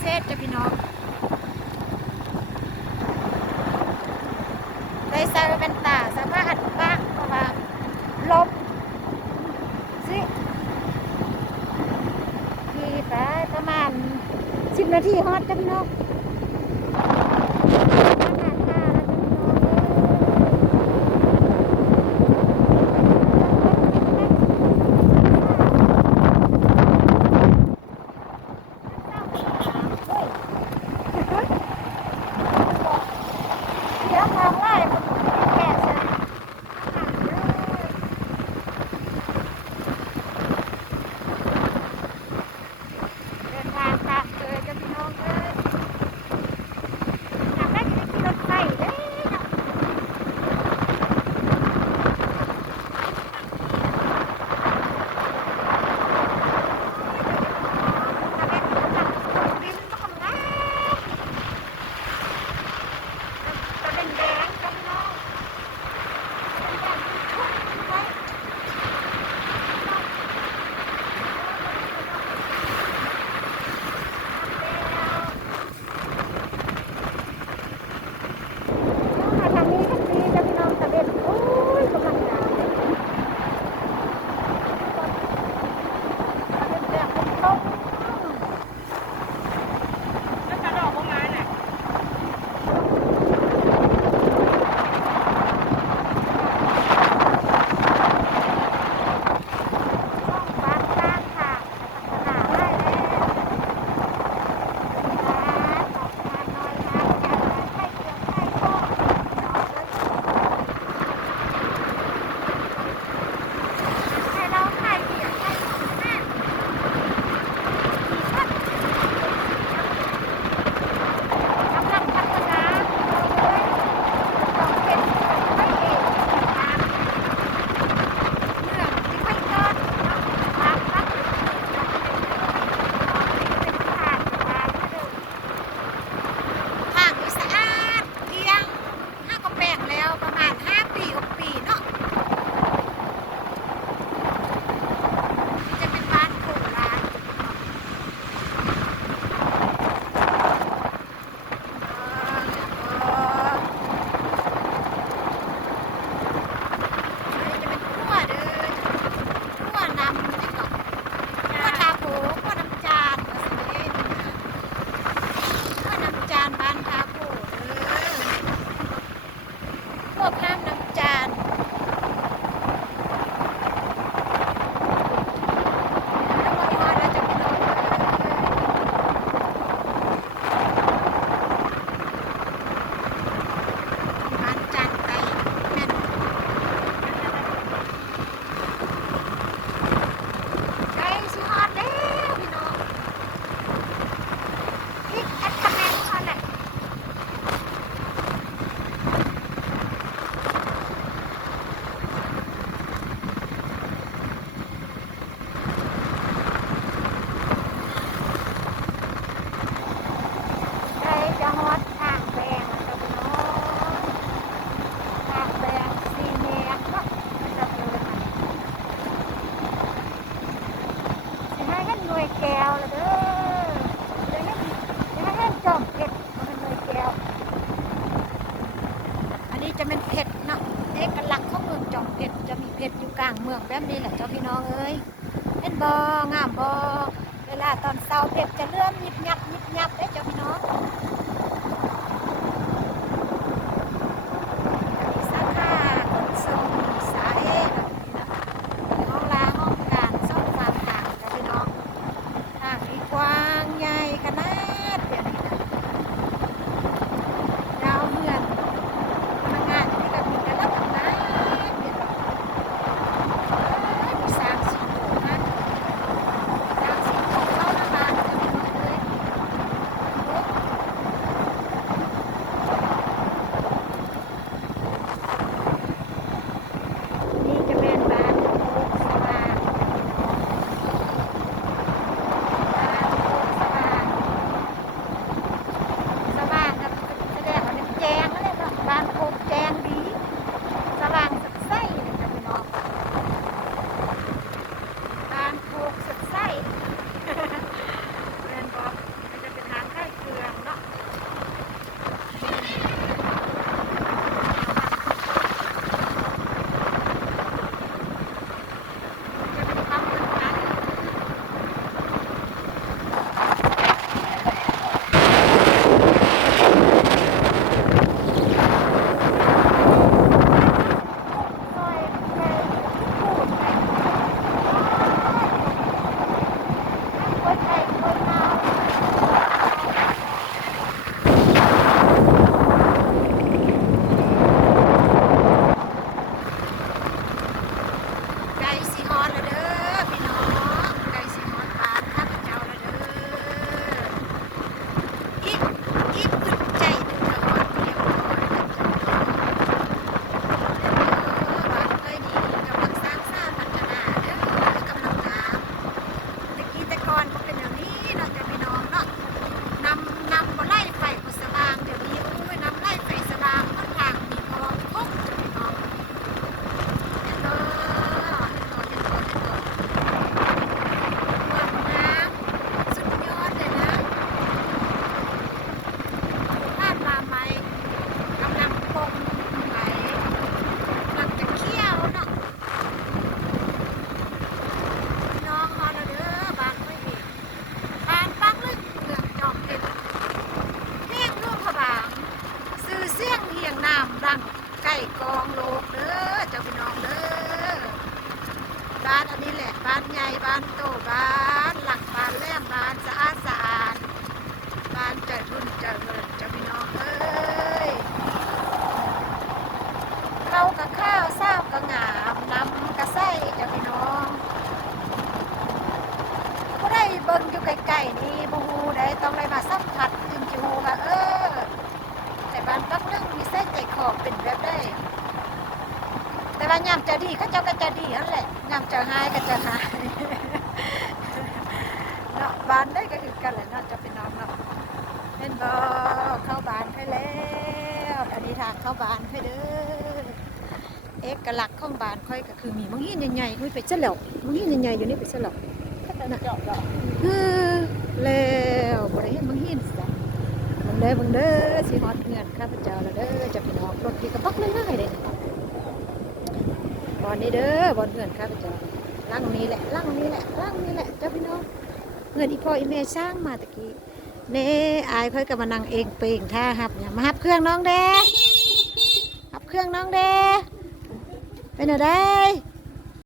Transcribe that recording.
เศษจ้ะพี่น้องเลยใส่เป็นตาสามารถอัดปเพราะว่าลบสิขี่ไปประมาณสิบนาทีฮอตจ้ะพี่น้อง টাটা จะเป็นเผ็ดนะเอกลักษณ์ของเมืองจอมเผ็ดจะมีเผ็ดอยู่กลางเมืองแบบนี้แหละเจ้าพี่น้องเอ้ยเป็นบองามบอเวลาตอนเช้าเผ็ดจะเลื่อมยิบยับยิบยับได้เจ้าพี่น้อง 一般都吧 ยามจะหายก็จะหายเนาะบานได้ก็คือกันแหละเนาะจะเป็นน้องเนาะเป็นบอเข้าบานไปแล้วอันนี้ทางเข้าบานไปเด้อเอกลักษณ์ของบานค่อยก็คือมีมังหินใหญ่ๆด้ยไปเจลอกมังหินใหญ่ๆอยู่นี่ไปเจลอกแต่นะคือแล้วบริห็นมังหินจ้ะบันเด้อบันเด้อสีฮอตเงินข้าพเจ้าแล้วเด้อจะเป็นออกรถที่กระปักง่ายๆเลย อนนี้เด้อบอลเงินข้าพเจ้าล่างนี้แหละล่างนี้แหละล่างนี้แหละเจ้าพี่น้องเงินอีพ่ออีแม่สร้างมาตะกี้เน่อายค่อยกับมานั่งเองเปล่งท่าหับเนี่ยมาหับเครื่องน้องเด้หับเครื่องน้องเด้เป็นอะไร